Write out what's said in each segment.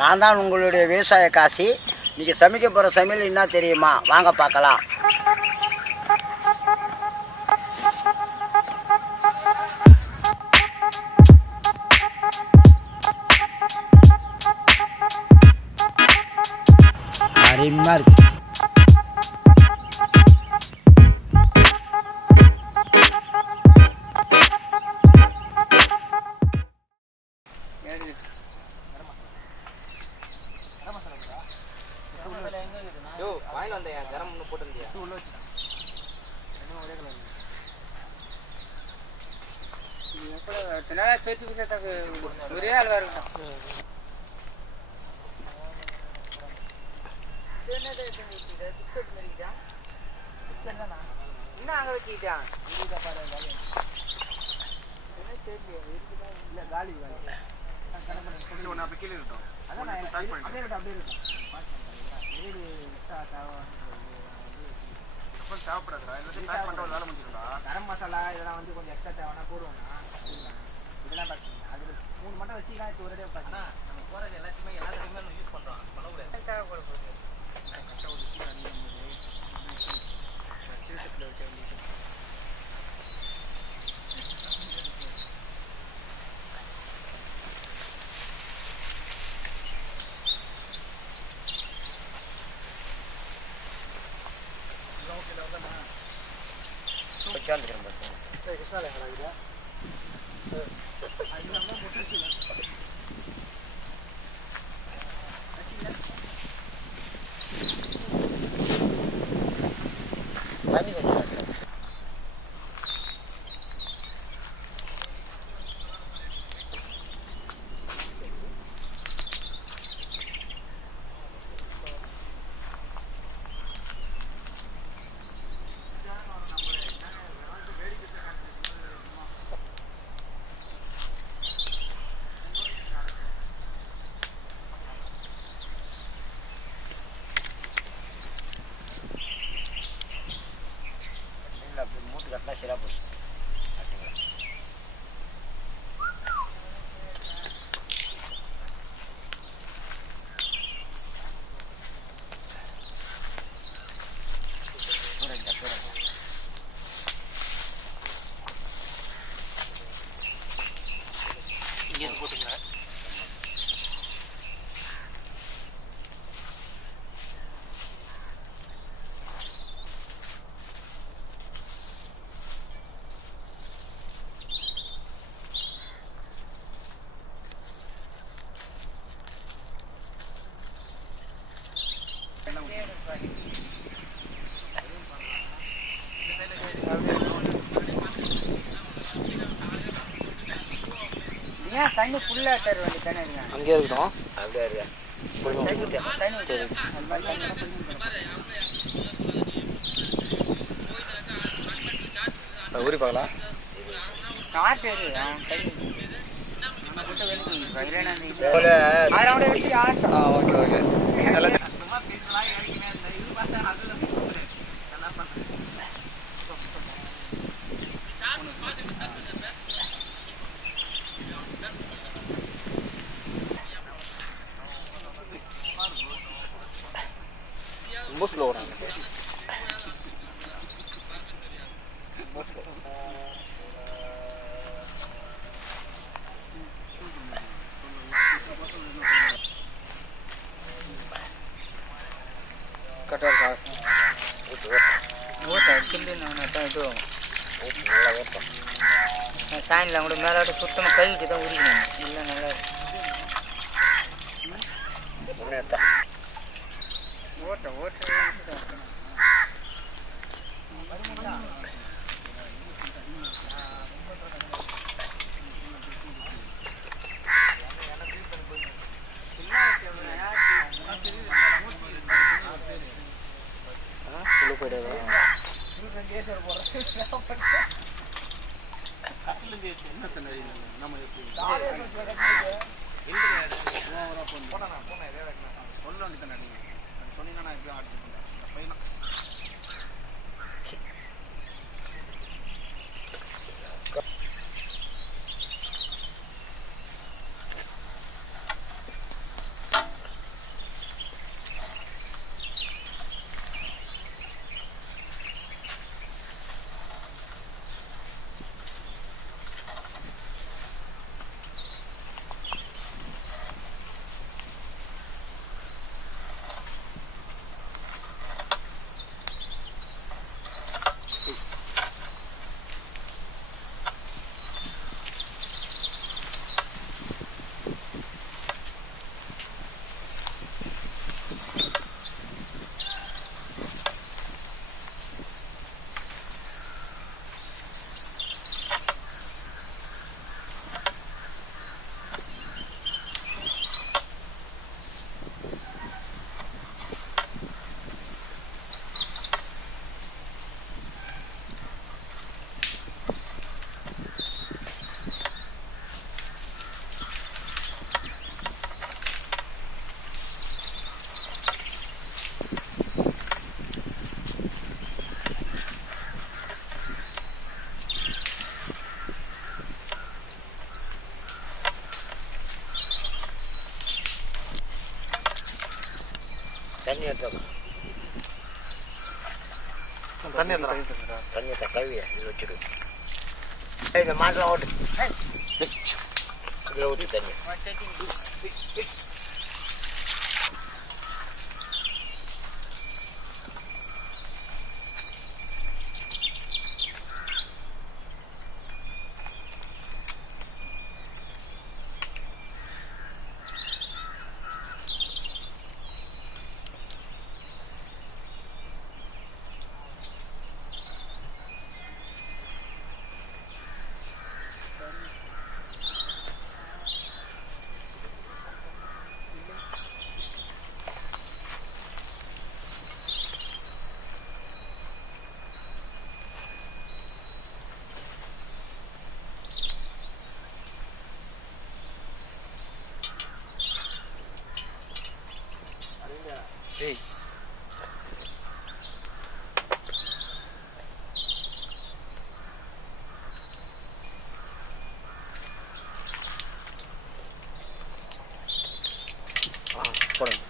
நான் தான் உங்களுடைய விவசாய காசி. நீங்கள் சமைக்க போகிற சமையல் என்ன தெரியுமா? வாங்க பார்க்கலாம். அருமையாக இருக்கு. ஒரே அளவா இருக்கும். என்ன அங்க வச்சுக்கிட்டா காலி கீழே இருக்கும். கரம் மசாலா இதெல்லாம் வந்து கொஞ்சம் எக்ஸ்ட்ரா தேவைன்னா போடுவோம்னா இதெல்லாம் பார்த்தீங்கன்னா அது 3 மட்டும் வச்சுக்கலாம். இப்போ ஒரே பார்த்தீங்கன்னா நம்ம போகிறது எல்லாத்தையுமே யூஸ் பண்ணுறோம். மூட்டு கட்டினா சிறப்பு. இங்கே போட்டுங்க. தண்ணி ஃபுல்லாக தர வேண்டிய தண்ணி அங்கே இருக்கட்டும். அப்படியே இருக்கா ஊறி பார்க்கலாம். காட்டு ஓகே ஓகே. ரொம்ப ஸ்லோ கரெக்டாக இருக்கா? ஓட்ட கில்லு நான் இது நல்லா ஓட்டம். சாயங்காலம் கூட மேலாட்டு சுத்தமாக கழுவிட்டு தான் உரிக்கணும். இல்லை நல்லா ஓட்ட ஓட்ட சொன்னீங்கன்னா எப்படி ஆடுறேன். தண்ணி எடுத்தோம். தண்ணி தண்ணி கழுவியா இது வச்சுடு. இந்த மாட்டெலாம் ஓட்டு இதில் ஊற்றி தண்ணி. ஏய் போடுங்க.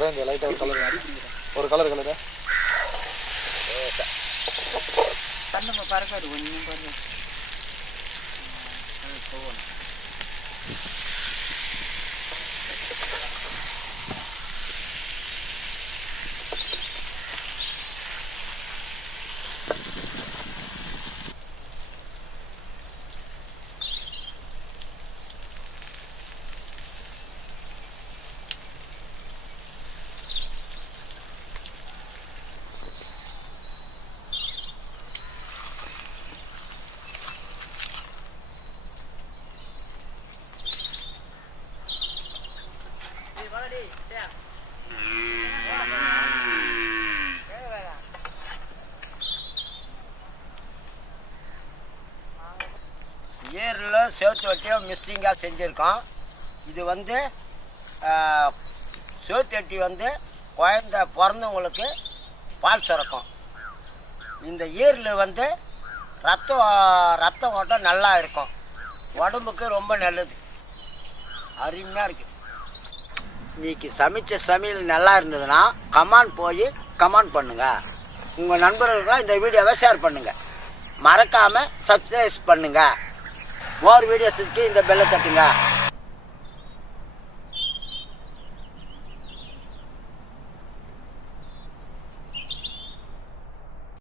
அரேஞ்ச் லைட்டாக ஒரு கலர் கலரு கண்ணுங்க பறக்காது ஒன்றும் பறக்காது போகணும். ஈரலும் சேவத்து வட்டியும் மிக்சிங்காக செஞ்சுருக்கோம். இது வந்து சேவத்து வட்டி வந்து குழந்த பிறந்தவங்களுக்கு பால் சுரக்கும். இந்த ஈரல் வந்து ரத்த ஓட்டம் நல்லா இருக்கும், உடம்புக்கு ரொம்ப நல்லது, அருமையாக இருக்குது. இன்றைக்கி சமைச்ச சமையல் நல்லா இருந்ததுன்னா கமெண்ட் பண்ணுங்கள். உங்கள் நண்பர்களுக்கெல்லாம் இந்த வீடியோவை ஷேர் பண்ணுங்கள். மறக்காமல் சப்ஸ்கிரைப் பண்ணுங்கள். மோர் வீடியோஸுக்கு இந்த பெல்லை தட்டுங்க.